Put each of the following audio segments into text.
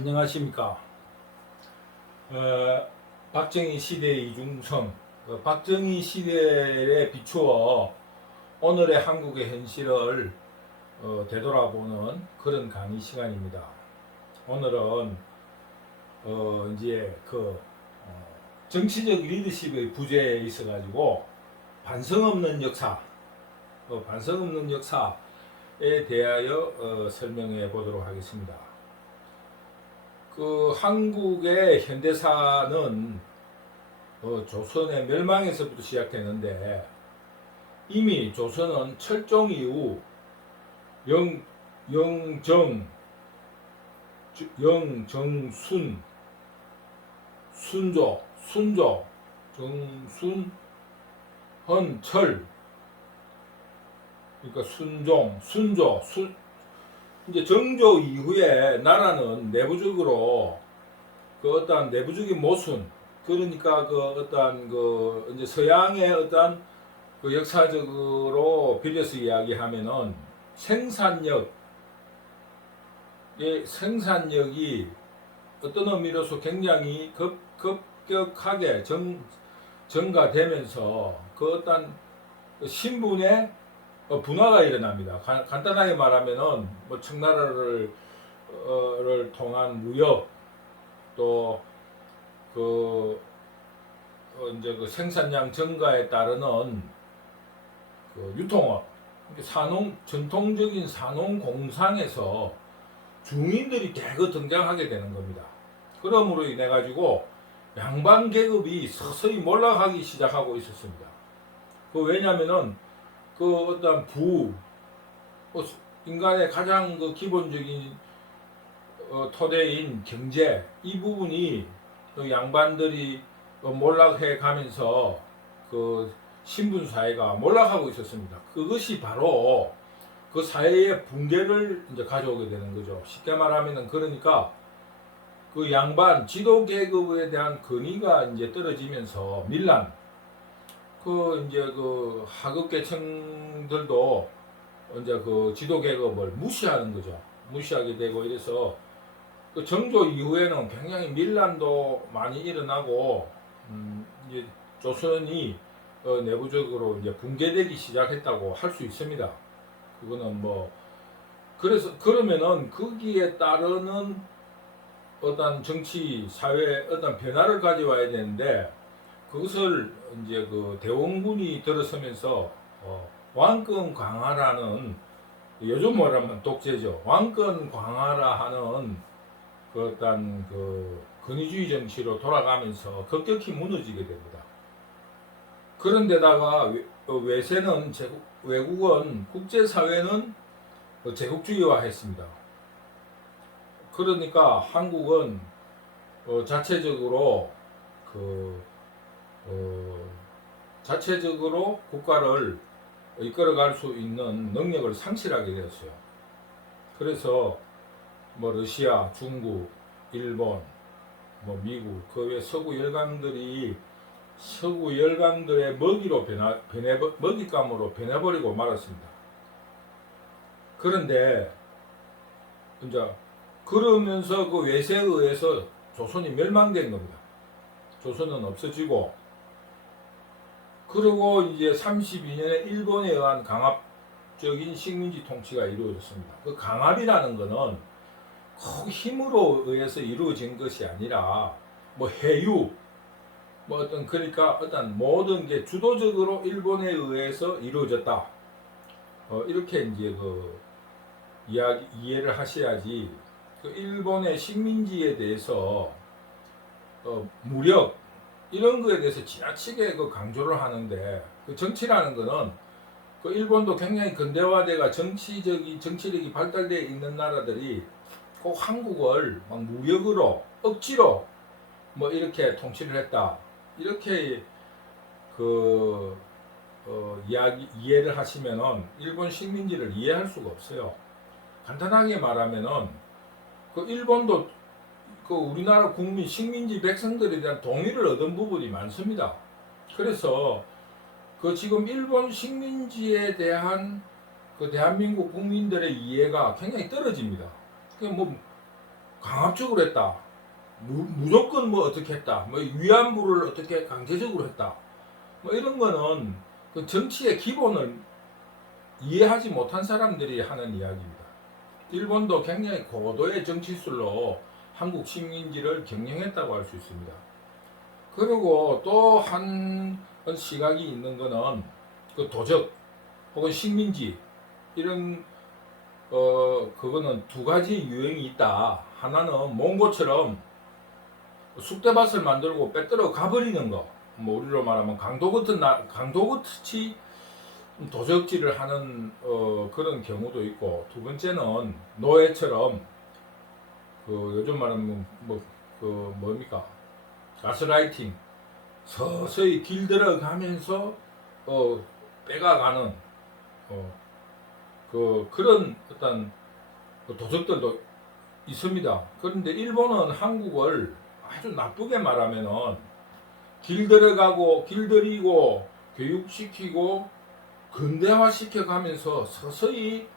안녕하십니까. 박정희 시대의 이중성, 박정희 시대에 비추어 오늘의 한국의 현실을 되돌아보는 그런 강의 시간입니다. 오늘은 이제 정치적 리더십의 부재에 있어가지고 반성 없는 역사, 반성 없는 역사에 대하여 설명해 보도록 하겠습니다. 한국의 현대사는 조선의 멸망에서부터 시작했는데 이미 조선은 철종 이후 영정순 순조 정순 헌철, 그러니까 순조 이제 정조 이후에 나라는 내부적으로 어떠한 내부적인 모순, 그러니까 이제 서양의 어떠한 역사적으로 빌려서 이야기하면은 생산력이 어떤 의미로서 굉장히 급격하게 증가되면서 어떤 신분의 분화가 일어납니다. 간단하게 말하면은 청나라를 통한 무역, 또 이제 생산량 증가에 따르는 유통업, 전통적인 산업 공상에서 중인들이 대거 등장하게 되는 겁니다. 그러므로 인해 가지고 양반 계급이 서서히 몰락하기 시작하고 있었습니다. 왜냐면은 어떤 인간의 가장 기본적인 토대인 경제, 이 부분이 양반들이 몰락해 가면서 신분 사회가 몰락하고 있었습니다. 그것이 바로 그 사회의 붕괴를 이제 가져오게 되는 거죠. 쉽게 말하면은, 그러니까 양반 지도 계급에 대한 권위가 이제 떨어지면서 밀란, 이제 하급 계층들도 이제 지도 계급을 무시하는 거죠. 무시하게 되고, 이래서 정조 이후에는 굉장히 밀란도 많이 일어나고, 이제 조선이 내부적으로 이제 붕괴되기 시작했다고 할 수 있습니다. 그거는 그러면은 거기에 따르는 어떤 정치 사회 어떤 변화를 가져와야 되는데, 그것을 이제 대원군이 들어서면서 왕권 강화라는, 요즘 말하면 독재죠. 왕권 강화라 하는 어떤 권위주의 정치로 돌아가면서 급격히 무너지게 됩니다. 그런데다가 외국은 국제사회는 제국주의화했습니다. 그러니까 한국은 자체적으로 국가를 이끌어갈 수 있는 능력을 상실하게 되었어요. 그래서 러시아, 중국, 일본, 미국, 그 외 서구 열강들의 먹잇감으로 변해버리고 말았습니다. 그런데 이제 그러면서 외세에 의해서 조선이 멸망된 겁니다. 조선은 없어지고, 그리고 이제 32년에 일본에 의한 강압적인 식민지 통치가 이루어졌습니다. 강압이라는 것은 힘으로 의해서 이루어진 것이 아니라 해유, 그러니까 어떤 모든 게 주도적으로 일본에 의해서 이루어졌다. 이렇게 이제 이해를 하셔야지, 일본의 식민지에 대해서 무력 이런 거에 대해서 지나치게 강조를 하는데, 정치라는 거는 일본도 굉장히 근대화돼가 정치력이 발달되어 있는 나라들이 꼭 한국을 무력으로 억지로 이렇게 통치를 했다, 이렇게 이해를 하시면은 일본 식민지를 이해할 수가 없어요. 간단하게 말하면은 일본도 우리나라 국민, 식민지 백성들에 대한 동의를 얻은 부분이 많습니다. 그래서 지금 일본 식민지에 대한 대한민국 국민들의 이해가 굉장히 떨어집니다. 강압적으로 했다. 무조건 뭐 어떻게 했다. 뭐 위안부를 어떻게 강제적으로 했다. 뭐 이런 거는 그 정치의 기본을 이해하지 못한 사람들이 하는 이야기입니다. 일본도 굉장히 고도의 정치술로 한국 식민지를 경영했다고 할 수 있습니다. 그리고 또 한 시각이 있는 거는 그 도적 혹은 식민지 이런 그거는 두 가지 유형이 있다. 하나는 몽고처럼 쑥대밭을 만들고 빼들어 가버리는 거. 뭐 우리로 말하면 강도같이 도적질을 하는 그런 경우도 있고, 두 번째는 노예처럼 그 요즘 말하면 그 뭡니까 가스라이팅 서서히 길들어가면서 빼가가는 그런 어떤 도적들도 있습니다. 그런데 일본은 한국을 아주 나쁘게 말하면은 길들이고 교육시키고 근대화시켜가면서 서서히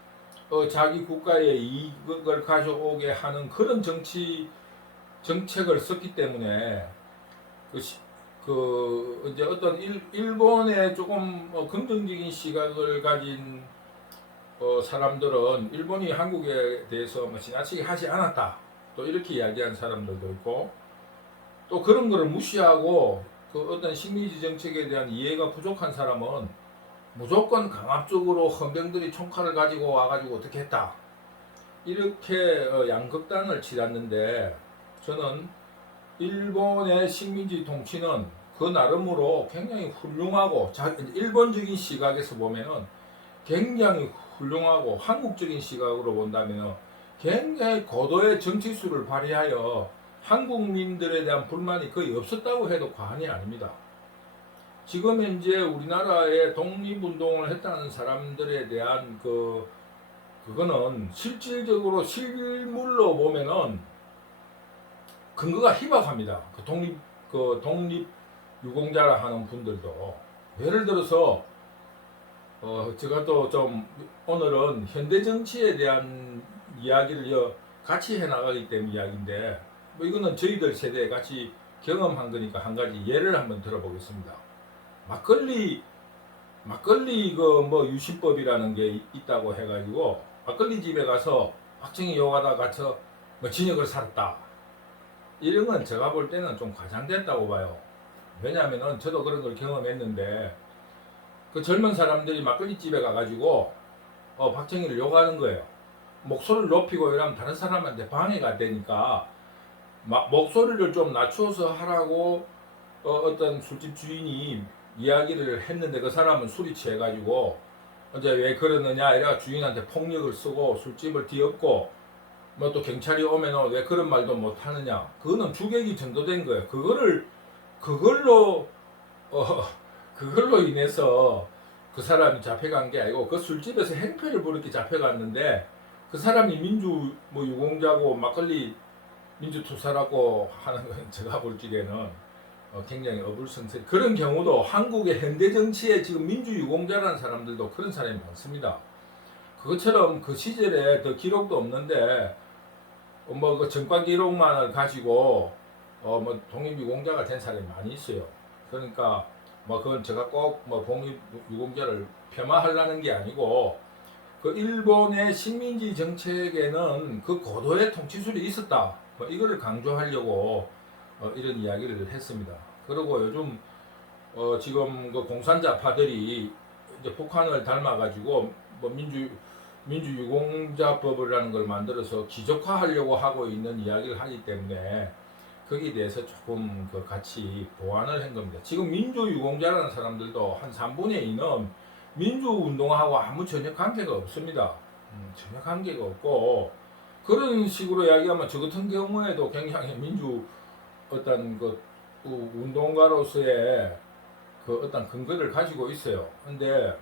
자기 국가의 이익을 가져오게 하는 그런 정책을 썼기 때문에 이제 어떤 일본의 조금 긍정적인 시각을 가진 사람들은 일본이 한국에 대해서 뭐 지나치게 하지 않았다. 또 이렇게 이야기한 사람들도 있고, 또 그런 거를 무시하고 그 어떤 식민지 정책에 대한 이해가 부족한 사람은 무조건 강압적으로 헌병들이 총칼을 가지고 와가지고 어떻게 했다. 이렇게 양극단을 치닫는데, 저는 일본의 식민지 통치는 그 나름으로 굉장히 훌륭하고, 일본적인 시각에서 보면은 굉장히 훌륭하고, 한국적인 시각으로 본다면 굉장히 고도의 정치술을 발휘하여 한국민들에 대한 불만이 거의 없었다고 해도 과언이 아닙니다. 지금 현재 우리나라에 독립운동을 했다는 사람들에 대한 그거는 실질적으로 실물로 보면은 근거가 희박합니다. 독립 유공자라 하는 분들도, 예를 들어서 제가 또 좀 오늘은 현대 정치에 대한 이야기를 같이 해 나가기 때문에 이야기인데, 뭐 이거는 저희들 세대에 같이 경험한 거니까 한 가지 예를 한번 들어보겠습니다. 막걸리 그 뭐 유신법이라는 게 있다고 해가지고 막걸리 집에 가서 박정희 욕하다 갇혀 뭐 징역을 살았다. 이런 건 제가 볼 때는 좀 과장됐다고 봐요. 왜냐하면은 저도 그런 걸 경험했는데, 그 젊은 사람들이 막걸리 집에 가가지고 박정희를 욕하는 거예요. 목소리를 높이고 이러면 다른 사람한테 방해가 되니까 목소리를 좀 낮춰서 하라고 어떤 술집 주인이 이야기를 했는데, 그 사람은 술이 취해가지고 이제 왜 그러느냐 이래가 주인한테 폭력을 쓰고 술집을 뒤엎고, 뭐 또 경찰이 오면 왜 그런 말도 못 하느냐. 그거는 주객이 전도된 거예요. 그걸로 그걸로 인해서 그 사람이 잡혀간 게 아니고, 그 술집에서 행패를 부르게 잡혀갔는데, 그 사람이 유공자고 막걸리 민주투사라고 하는 건 제가 볼 적에는 굉장히 어불성설. 그런 경우도 한국의 현대 정치에 지금 민주유공자라는 사람들도 그런 사람이 많습니다. 그것처럼 그 시절에 더 기록도 없는데 그 전과 기록만을 가지고 독립유공자가 된 사람이 많이 있어요. 그러니까 그건 제가 꼭 독립유공자를 폄하하려는 게 아니고, 그 일본의 식민지 정책에는 그 고도의 통치술이 있었다. 이거를 강조하려고 이런 이야기를 했습니다. 그리고 요즘 지금 그 공산자파들이 이제 북한을 닮아가지고 민주유공자법이라는 걸 만들어서 기적화하려고 하고 있는 이야기를 하기 때문에 거기에 대해서 조금 같이 보완을 한 겁니다. 지금 민주유공자라는 사람들도 한 3분의 2는 민주운동하고 아무 전혀 관계가 없습니다. 전혀 관계가 없고, 그런 식으로 이야기하면 저 같은 경우에도 굉장히 어떤 운동가로서의 어떤 근거를 가지고 있어요. 근데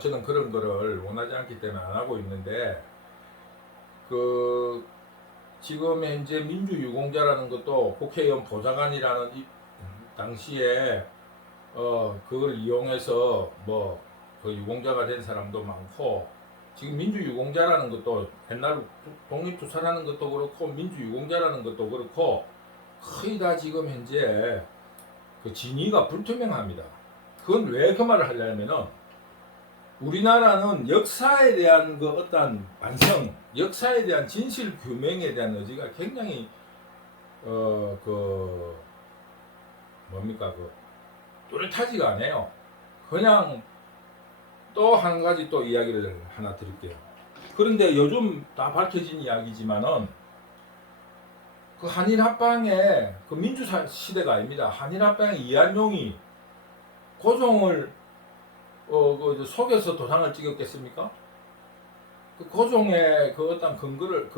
저는 그런 거를 원하지 않기 때문에 안 하고 있는데, 지금 현재 민주유공자라는 것도 국회의원 보좌관이라는 당시에 그걸 이용해서 그 유공자가 된 사람도 많고, 지금 민주유공자라는 것도 옛날 독립투사라는 것도 그렇고 민주유공자라는 것도 그렇고 거의 다 지금 현재 그 진위가 불투명합니다. 그건 왜 그 말을 하려면은 우리나라는 역사에 대한 그 어떤 반성, 역사에 대한 진실 규명에 대한 의지가 굉장히 그 뭡니까 그 뚜렷하지가 않아요. 그냥 또 한 가지 또 이야기를 하나 드릴게요. 그런데 요즘 다 밝혀진 이야기지만은 그 한일 합방의 그 민주 시대가 아닙니다. 한일 합방의 이한용이 고종을 그 속여서 도장을 찍었겠습니까? 그 고종의 그 어떤 근거를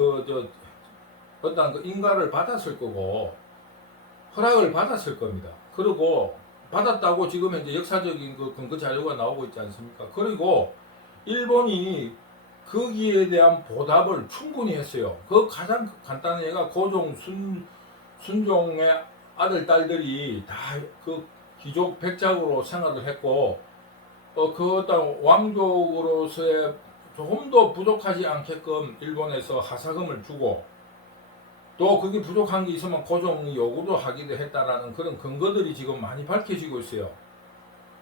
어떤 그 인가를 받았을 거고 허락을 받았을 겁니다. 그리고 받았다고 지금 현재 역사적인 그 근거 자료가 나오고 있지 않습니까? 그리고 일본이 거기에 대한 보답을 충분히 했어요. 그 가장 간단한 예가 고종 순종의 아들 딸들이 다 그 귀족 백작으로 생활을 했고 그 어떤 왕족으로서의 조금도 부족하지 않게끔 일본에서 하사금을 주고 또 그게 부족한 게 있으면 고종이 요구도 하기도 했다라는 그런 근거들이 지금 많이 밝혀지고 있어요.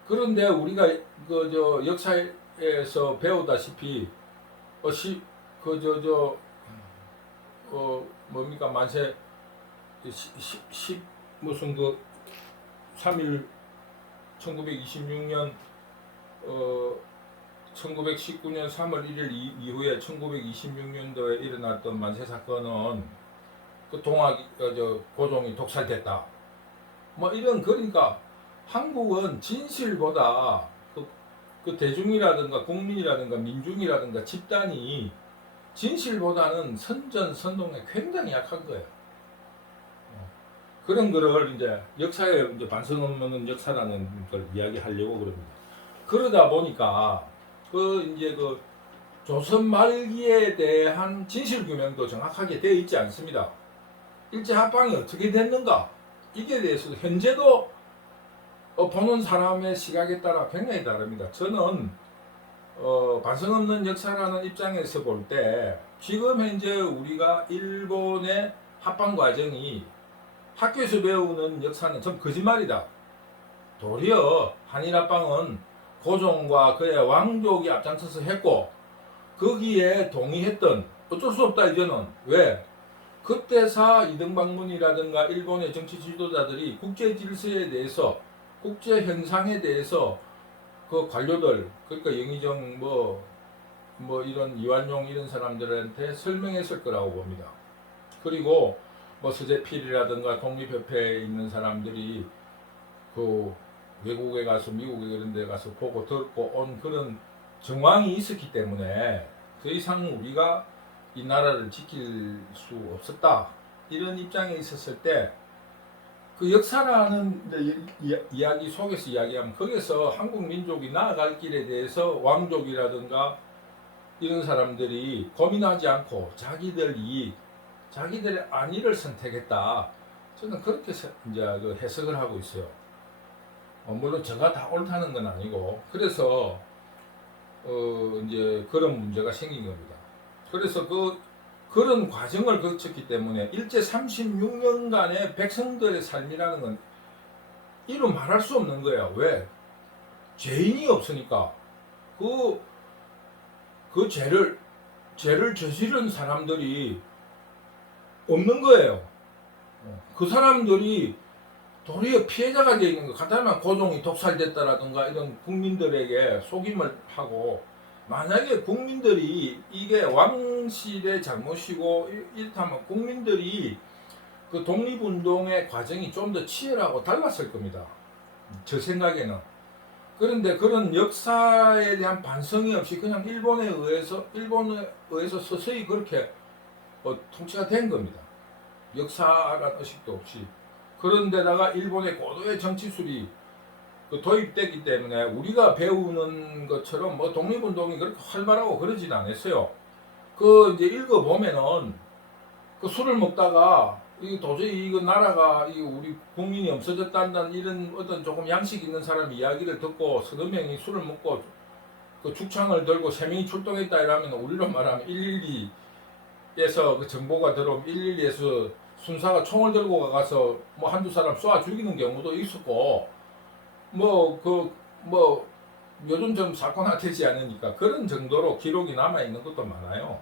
그런데 우리가 그 역사에서 배우다시피 뭡니까 만세 무슨 그 3일 1926년 1919년 3월 1일 이후에 1926년도에 일어났던 만세 사건은 그 고종이 독살됐다. 뭐 이런 그러니까 한국은 진실보다 그 대중이라든가 국민이라든가 민중이라든가 집단이 진실보다는 선전선동에 굉장히 약한 거예요. 그런 거를 이제 역사에 이제 반성 없는 역사라는 걸 이야기하려고 그럽니다. 그러다 보니까 이제 조선 말기에 대한 진실 규명도 정확하게 되어 있지 않습니다. 일제 합방이 어떻게 됐는가? 이게 대해서도 현재도 보는 사람의 시각에 따라 굉장히 다릅니다. 저는 반성 없는 역사라는 입장에서 볼 때 지금 현재 우리가 일본의 합방 과정이 학교에서 배우는 역사는 전 거짓말이다. 도리어 한일 합방은 고종과 그의 왕족이 앞장서서 했고 거기에 동의했던 어쩔 수 없다 이제는 왜? 그때사 이등방문이라든가 일본의 정치 지도자들이 국제 질서에 대해서 국제 현상에 대해서 그 관료들 그러니까 영의정 뭐 이런 이완용 이런 사람들한테 설명했을 거라고 봅니다. 그리고 뭐 서재필이라든가 독립협회에 있는 사람들이 그 외국에 가서 미국에 이런 데 가서 보고 듣고 온 그런 정황이 있었기 때문에 더 이상 우리가 이 나라를 지킬 수 없었다 이런 입장에 있었을 때 그 역사라는 이야기 속에서 이야기하면 거기서 한국 민족이 나아갈 길에 대해서 왕족이라든가 이런 사람들이 고민하지 않고 자기들 이익 자기들의 안위를 선택했다. 저는 그렇게 이제 그 해석을 하고 있어요. 물론 제가 다 옳다는 건 아니고 그래서 이제 그런 문제가 생긴 겁니다. 그래서 그런 과정을 거쳤기 때문에 일제 36년간의 백성들의 삶이라는 건 이루 말할 수 없는 거예요. 왜? 죄인이 없으니까 그 죄를 저지른 사람들이 없는 거예요. 그 사람들이 도리어 피해자가 되어 있는 것 같다면 고종이 독살됐다라든가 이런 국민들에게 속임을 하고 만약에 국민들이 이게 왕실의 잘못이고 이렇다면 국민들이 그 독립운동의 과정이 좀 더 치열하고 달랐을 겁니다. 저 생각에는. 그런데 그런 역사에 대한 반성이 없이 그냥 일본에 의해서 서서히 그렇게 통치가 된 겁니다. 역사란 의식도 없이. 그런데다가 일본의 고도의 정치술이 도입됐기 때문에 우리가 배우는 것처럼 뭐 독립운동이 그렇게 활발하고 그러진 않았어요. 이제 읽어보면은 그 술을 먹다가 이 도저히 이거 나라가 우리 국민이 없어졌다는 이런 어떤 조금 양식 있는 사람 이야기를 듣고 서너 명이 술을 먹고 그 죽창을 들고 3명이 출동했다 이러면 우리로 말하면 112에서 그 정보가 들어오면 112에서 순사가 총을 들고 가서 뭐 한두 사람 쏴 죽이는 경우도 있었고 뭐 요즘 좀 사건화되지 않으니까 그런 정도로 기록이 남아 있는 것도 많아요.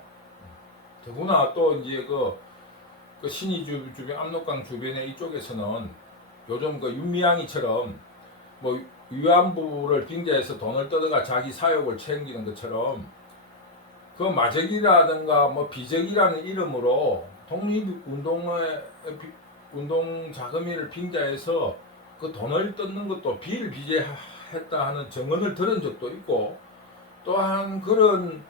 더구나 또 이제 그 신의 주변 압록강 주변에 이쪽에서는 요즘 그 윤미향이처럼 뭐 위안부를 빙자해서 돈을 뜯어가 자기 사욕을 챙기는 것처럼 그 마적이라든가 뭐 비적이라는 이름으로 독립운동의 운동 자금을 빙자해서 그 돈을 뜯는 것도 비일비재했다 하는 증언을 들은 적도 있고 또한 그런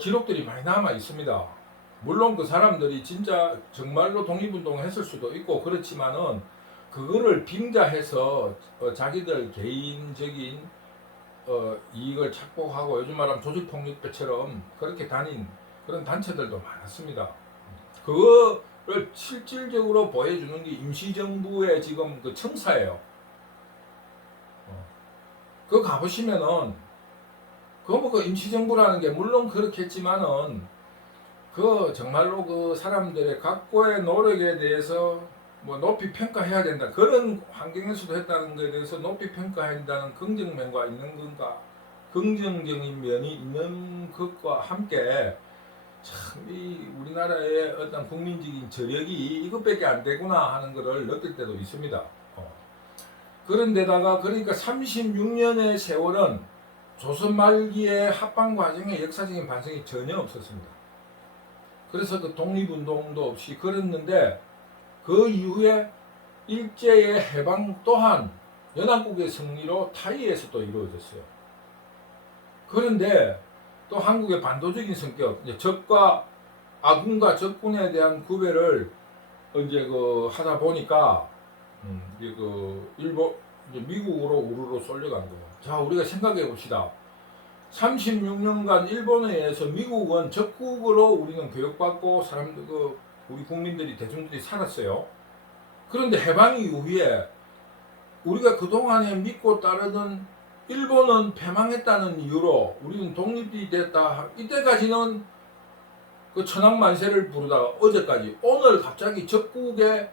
기록들이 많이 남아 있습니다. 물론 그 사람들이 진짜 정말로 독립운동을 했을 수도 있고 그렇지만은 그거를 빙자해서 자기들 개인적인 이익을 착복하고 요즘 말하면 조직폭력배처럼 그렇게 다닌 그런 단체들도 많았습니다. 그거를 실질적으로 보여주는 게 임시정부의 지금 그 청사예요. 그거 가보시면은 그 임시정부라는 게 물론 그렇겠지만은 그 정말로 그 사람들의 각고의 노력에 대해서 뭐 높이 평가해야 된다. 그런 환경에서도 했다는 것에 대해서 높이 평가해야 된다는 긍정면과 있는 건가? 긍정적인 면이 있는 것과 함께 참 이 우리나라의 어떤 국민적인 저력이 이것밖에 안 되구나 하는 것을 느낄 때도 있습니다. 그런데다가 그러니까 36년의 세월은 조선 말기의 합방 과정의 역사적인 반성이 전혀 없었습니다. 그래서 그 독립운동도 없이 그랬는데 그 이후에 일제의 해방 또한 연합국의 승리로 타이에서 또 이루어졌어요. 그런데 또 한국의 반도적인 성격, 적과 아군과 적군에 대한 구별을 이제 하다 보니까 이제 일본 이제 미국으로 우르르 쏠려간 거예요. 자, 우리가 생각해 봅시다. 36년간 일본에 의해서 미국은 적국으로 우리는 교육받고 사람들 우리 국민들이 대중들이 살았어요. 그런데 해방 이후에 우리가 그동안에 믿고 따르던 일본은 패망했다는 이유로 우리는 독립이 됐다. 이때까지는 그 천황만세를 부르다가 어제까지 오늘 갑자기 적국의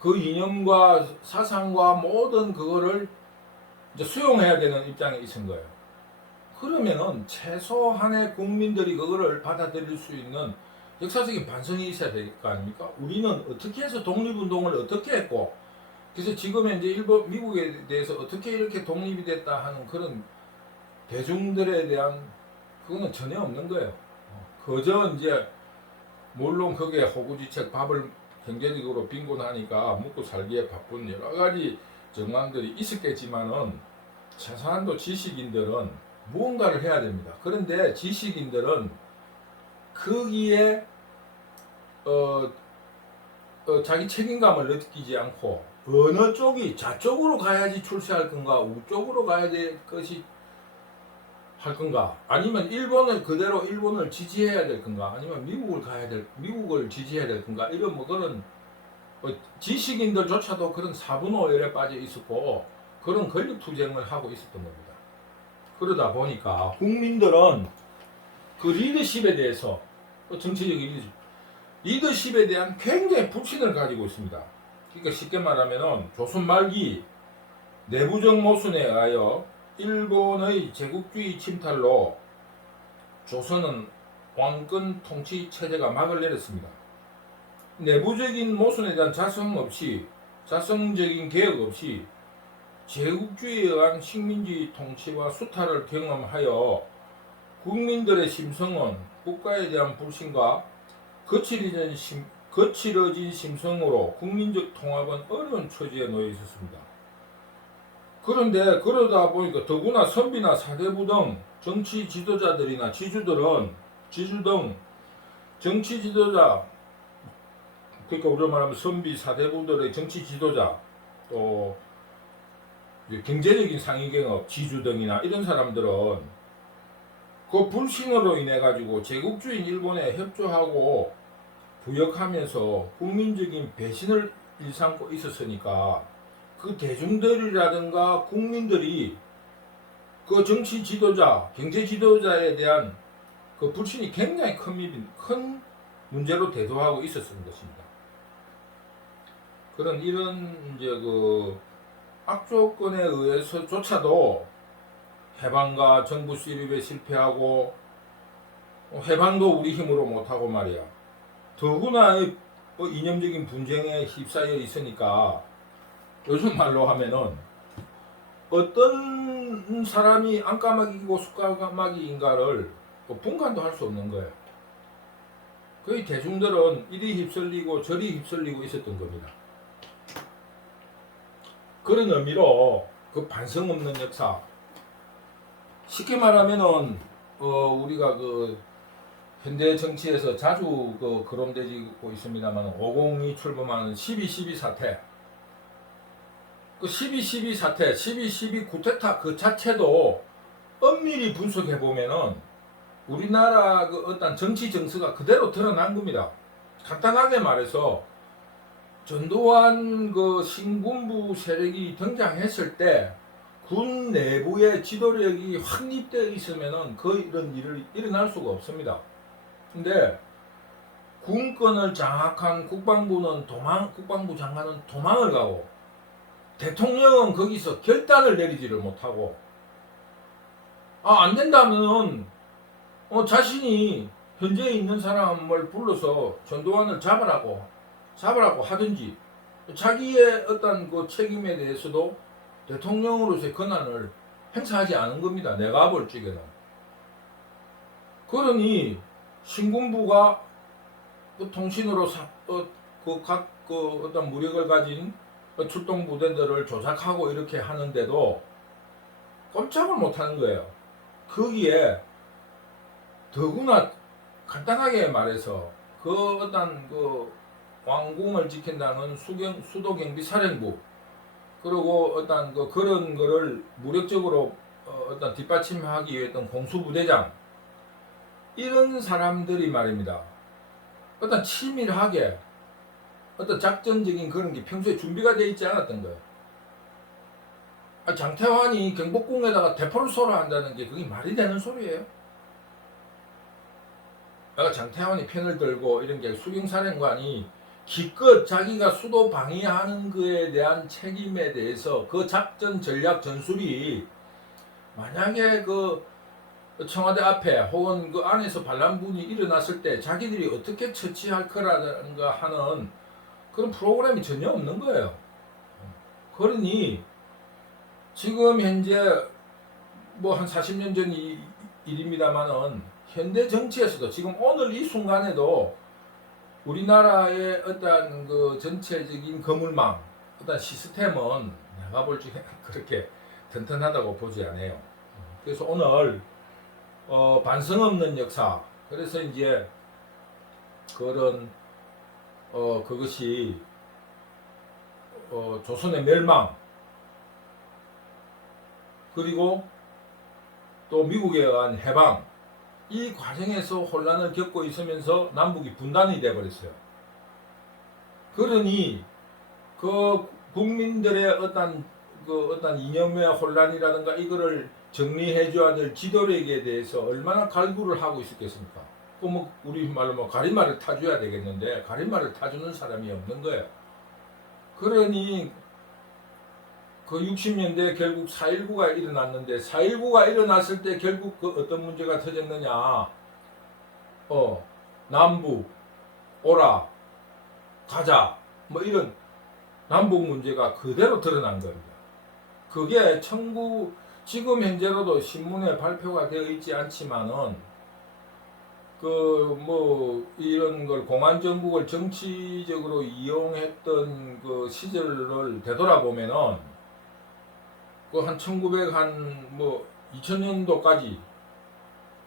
그 이념과 사상과 모든 그거를 이제 수용해야 되는 입장에 있은 거예요. 그러면은 최소한의 국민들이 그거를 받아들일 수 있는 역사적인 반성이 있어야 될 거 아닙니까? 우리는 어떻게 해서 독립운동을 어떻게 했고, 그래서 지금의 이제 미국에 대해서 어떻게 이렇게 독립이 됐다 하는 그런 대중들에 대한 그거는 전혀 없는 거예요. 그저 이제 물론 거기에 호구지책 밥을 경제적으로 빈곤하니까 먹고 살기에 바쁜 여러 가지 정황들이 있었겠지만은 최소한도 지식인들은 무언가를 해야 됩니다. 그런데 지식인들은 거기에 자기 책임감을 느끼지 않고 어느 쪽이 좌쪽으로 가야지 출세할 건가 우쪽으로 가야 될 것이 할 건가 아니면 일본을 그대로 일본을 지지해야 될 건가 아니면 미국을 지지해야 될 건가 이런 뭐 그런 지식인들조차도 그런 사분오열에 빠져 있었고 그런 권력 투쟁을 하고 있었던 겁니다. 그러다 보니까 국민들은 그 리더십에 대해서 정치적인 리더십에 대한 굉장히 불신을 가지고 있습니다. 그러니까 쉽게 말하면 조선 말기 내부적 모순에 의하여 일본의 제국주의 침탈로 조선은 왕권 통치 체제가 막을 내렸습니다. 내부적인 모순에 대한 자성적인 개혁 없이 제국주의에 의한 식민지 통치와 수탈을 경험하여 국민들의 심성은 국가에 대한 불신과 거칠어진 심성으로 국민적 통합은 어려운 처지에 놓여 있었습니다. 그런데 그러다 보니까 더구나 선비나 사대부 등 정치 지도자들이나 지주 등 정치 지도자 그러니까 우리로 말하면 선비 사대부들의 정치 지도자 또 경제적인 상위경업 지주 등이나 이런 사람들은 그 불신으로 인해 가지고 제국주의 일본에 협조하고 부역하면서 국민적인 배신을 일삼고 있었으니까 그 대중들이라든가 국민들이 그 정치 지도자, 경제 지도자에 대한 그 불신이 굉장히 큰 문제로 대두하고 있었던 것입니다. 그런 이런 이제 그 악조건에 의해서조차도 해방과 정부 수립에 실패하고 해방도 우리 힘으로 못하고 말이야. 더구나 이념적인 분쟁에 휩싸여 있으니까 요즘 말로 하면은 어떤 사람이 안까마귀고 숫까마귀인가를 분간도 할 수 없는 거예요. 거의 대중들은 이리 휩쓸리고 저리 휩쓸리고 있었던 겁니다. 그런 의미로 그 반성 없는 역사, 쉽게 말하면은 우리가 그 현대 정치에서 자주 거론되고 있습니다만 502 출범하는 12.12 사태, 그 12.12 사태, 12.12 쿠데타 그 자체도 엄밀히 분석해 보면은 우리나라 그 어떤 정치 정서가 그대로 드러난 겁니다. 간단하게 말해서 전두환 그 신군부 세력이 등장했을 때 군 내부의 지도력이 확립되어 있으면은 이런 일이 일어날 수가 없습니다. 근데 군권을 장악한 국방부 장관은 도망을 가고 대통령은 거기서 결단을 내리지를 못하고 안 된다면은 자신이 현재에 있는 사람을 불러서 전두환을 잡으라고 하든지 자기의 어떤 그 책임에 대해서도 대통령으로서의 권한을 행사하지 않은 겁니다. 내가 볼 적에는. 그러니 신군부가 그 통신으로 각 어떤 무력을 가진 출동 부대들을 조작하고 이렇게 하는데도 꼼짝을 못하는 거예요. 거기에 더구나 간단하게 말해서 그 어떤 그 왕궁을 지킨다는 수도경비사령부, 그리고 어떤 그런 거를 무력적으로 어떤 뒷받침하기 위해 했던 공수부대장, 이런 사람들이 말입니다. 어떤 치밀하게 어떤 작전적인 그런 게 평소에 준비가 되어 있지 않았던 거예요. 장태환이 경복궁에다가 대포를 쏘라 한다는 게 그게 말이 되는 소리예요? 장태환이 편을 들고 이런 게 수경사령관이 기껏 자기가 수도 방위하는 것에 대한 책임에 대해서 그 작전 전략 전술이 만약에 그 청와대 앞에 혹은 그 안에서 반란분이 일어났을 때 자기들이 어떻게 처치할 거라든가 하는 그런 프로그램이 전혀 없는 거예요. 그러니 지금 현재 뭐 한 40년 전 일입니다만은 현대 정치에서도 지금 오늘 이 순간에도 우리나라의 어떤 그 전체적인 거물망, 어떤 시스템은 내가 볼 적에 그렇게 튼튼하다고 보지 않아요. 그래서 오늘 반성 없는 역사, 그래서 이제 그런 그것이 조선의 멸망, 그리고 또 미국에 의한 해방, 이 과정에서 혼란을 겪고 있으면서 남북이 분단이 되어버렸어요. 그러니 그 국민들의 어떤 이념의 혼란이라든가 이거를 정리해줘야 될 지도력에 대해서 얼마나 갈구를 하고 있었겠습니까? 우리 말로 가리마를 타줘야 되겠는데 가리마를 타주는 사람이 없는 거예요. 그러니 그 60년대 결국 4.19가 일어났는데 4.19가 일어났을 때 결국 그 어떤 문제가 터졌느냐, 남북 오라 가자 뭐 이런 남북 문제가 그대로 드러난 겁니다. 그게 지금 현재로도 신문에 발표가 되어 있지 않지만은 이런 걸 공안정국을 정치적으로 이용했던 그 시절을 되돌아보면은 한 2000년도까지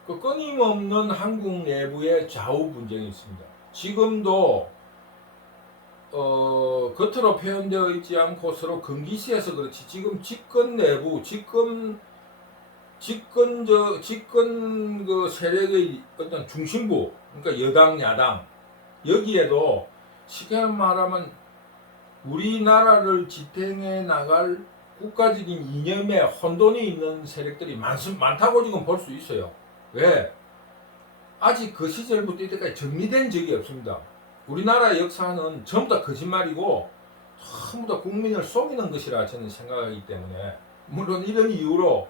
그 끊임없는 한국 내부의 좌우 분쟁이 있습니다. 지금도 겉으로 표현되어 있지 않고 서로 금기시해서 그렇지 지금 집권 내부 집권 그 세력의 어떤 중심부, 그러니까 여당 야당, 여기에도 쉽게 말하면 우리나라를 지탱해 나갈 국가적인 이념에 혼돈이 있는 세력들이 많다고 지금 볼 수 있어요. 왜? 아직 그 시절부터 이때까지 정리된 적이 없습니다. 우리나라 역사는 전부 다 거짓말이고 전부 다 국민을 속이는 것이라 저는 생각하기 때문에, 물론 이런 이유로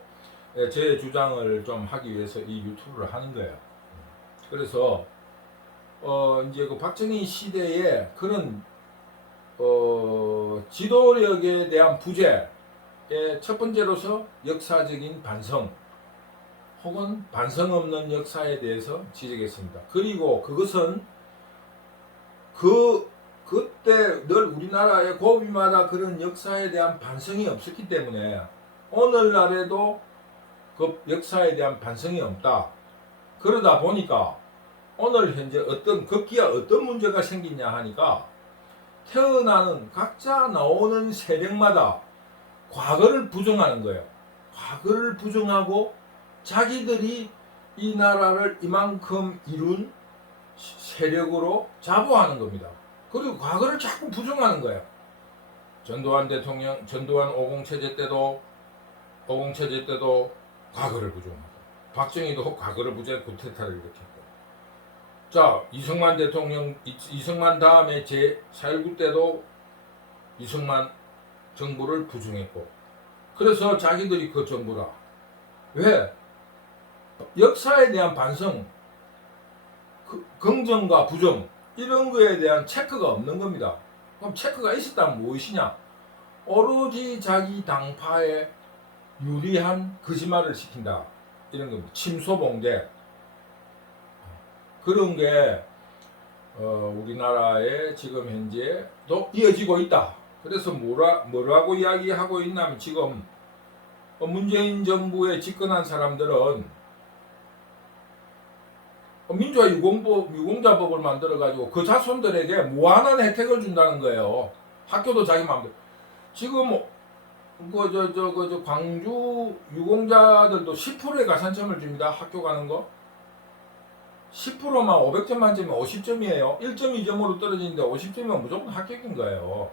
제 주장을 좀 하기 위해서 이 유튜브를 하는 거예요. 그래서 이제 그 박정희 시대에 그런 지도력에 대한 부재의 첫 번째로서 역사적인 반성 혹은 반성 없는 역사에 대해서 지적했습니다. 그리고 그것은 그때 늘 우리나라의 고비마다 그런 역사에 대한 반성이 없었기 때문에 오늘날에도 그 역사에 대한 반성이 없다. 그러다 보니까 오늘 현재 급기야 어떤 문제가 생기냐 하니까, 태어나는 각자 나오는 세력마다 과거를 부정하는 거예요. 과거를 부정하고 자기들이 이 나라를 이만큼 이룬 세력으로 자부하는 겁니다. 그리고 과거를 자꾸 부정하는 거예요. 전두환 대통령, 전두환 50체제 때도 과거를 부정하고, 박정희도 과거를 부정해 쿠데타를 일으켰고, 자, 이승만 대통령, 이승만 다음에 제4.19 때도 이승만 정부를 부정했고, 그래서 자기들이 그 정부라. 왜? 역사에 대한 반성, 긍정과 부정, 이런 거에 대한 체크가 없는 겁니다. 그럼 체크가 있었다면 무엇이냐? 오로지 자기 당파에 유리한 거짓말을 시킨다, 이런 겁니다. 침소봉대. 그런 게 우리나라에 지금 현재도 이어지고 있다. 그래서 뭐라고 이야기하고 있냐면, 지금 문재인 정부에 집권한 사람들은 민주화 유공자법을 만들어가지고 그 자손들에게 무한한 혜택을 준다는 거예요. 학교도 자기 마음대로. 지금 광주 유공자들도 10%의 가산점을 줍니다. 학교 가는 거. 10%만 500점 만점에 50점이에요. 1.2점으로 떨어지는데 50점이면 무조건 합격인 거예요.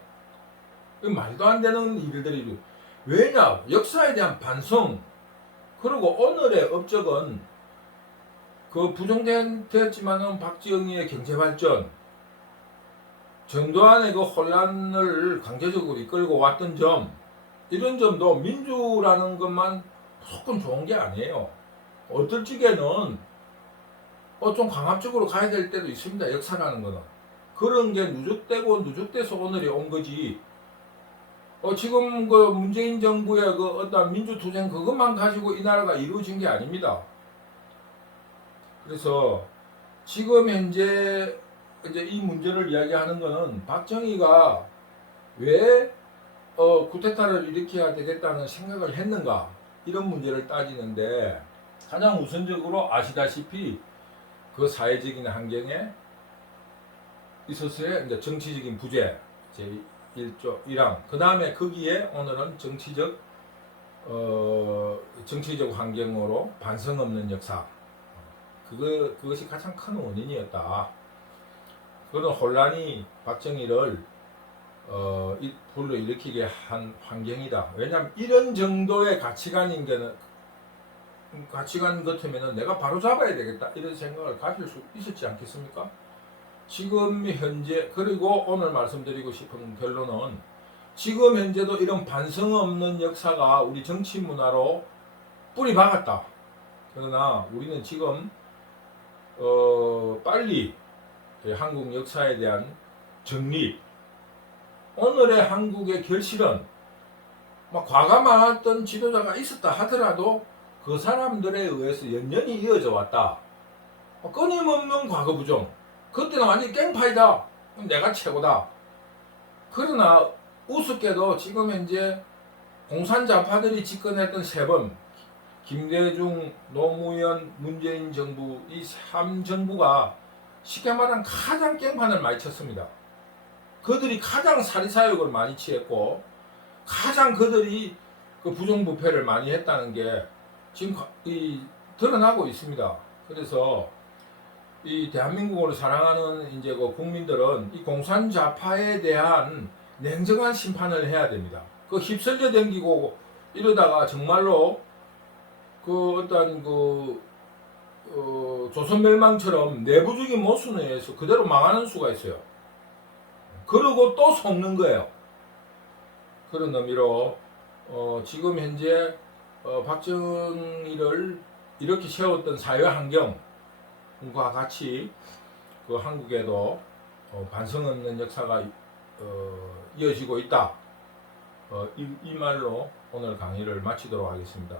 말도 안 되는 일들이. 왜냐? 역사에 대한 반성, 그리고 오늘의 업적은 그 부정되었지만은 박정희의 경제발전, 전두환의 그 혼란을 강제적으로 이끌고 왔던 점, 이런 점도 민주라는 것만 무조건 좋은 게 아니에요. 어떨 적에는 좀 강압적으로 가야 될 때도 있습니다. 역사라는 거는. 그런 게 누적돼서 오늘이 온 거지. 지금 그 문재인 정부의 그 어떤 민주투쟁 그것만 가지고 이 나라가 이루어진 게 아닙니다. 그래서 지금 현재 이제 이 문제를 이야기하는 거는, 박정희가 왜 쿠데타를 일으켜야 되겠다는 생각을 했는가, 이런 문제를 따지는데, 가장 우선적으로 아시다시피 그 사회적인 환경에 있어서의 이제 정치적인 부재, 제1조 1항, 그 다음에 거기에 오늘은 정치적 환경으로 반성 없는 역사, 그것이 가장 큰 원인이었다. 그런 혼란이 박정희를 불러일으키게 한 환경이다. 왜냐하면 이런 정도의 가치관 같으면은 내가 바로 잡아야 되겠다, 이런 생각을 가질 수 있었지 않겠습니까? 지금 현재, 그리고 오늘 말씀드리고 싶은 결론은, 지금 현재도 이런 반성 없는 역사가 우리 정치 문화로 뿌리 박았다. 그러나 우리는 지금 빨리 한국 역사에 대한 정립, 오늘의 한국의 결실은 과감했던 지도자가 있었다 하더라도 그 사람들에 의해서 연연히 이어져 왔다. 끊임없는 과거 부정. 그때는 완전히 깽파이다. 내가 최고다. 그러나 우습게도 지금 현재 공산자파들이 집권했던 세 번, 김대중, 노무현, 문재인 정부, 이 3정부가 쉽게 말하면 가장 깽판을 많이 쳤습니다. 그들이 가장 사리사욕을 많이 취했고, 가장 그들이 그 부정부패를 많이 했다는 게 지금 드러나고 있습니다. 그래서 이 대한민국을 사랑하는 그 국민들은 이 공산자파에 대한 냉정한 심판을 해야 됩니다. 그 휩쓸려 댕기고 이러다가 정말로 그 어떤 조선 멸망처럼 내부적인 모순에 의해서 그대로 망하는 수가 있어요. 그러고 또 속는 거예요. 그런 의미로 지금 현재 박정희를 이렇게 세웠던 사회 환경과 같이 그 한국에도 반성 없는 역사가 이어지고 있다. 이 말로 오늘 강의를 마치도록 하겠습니다.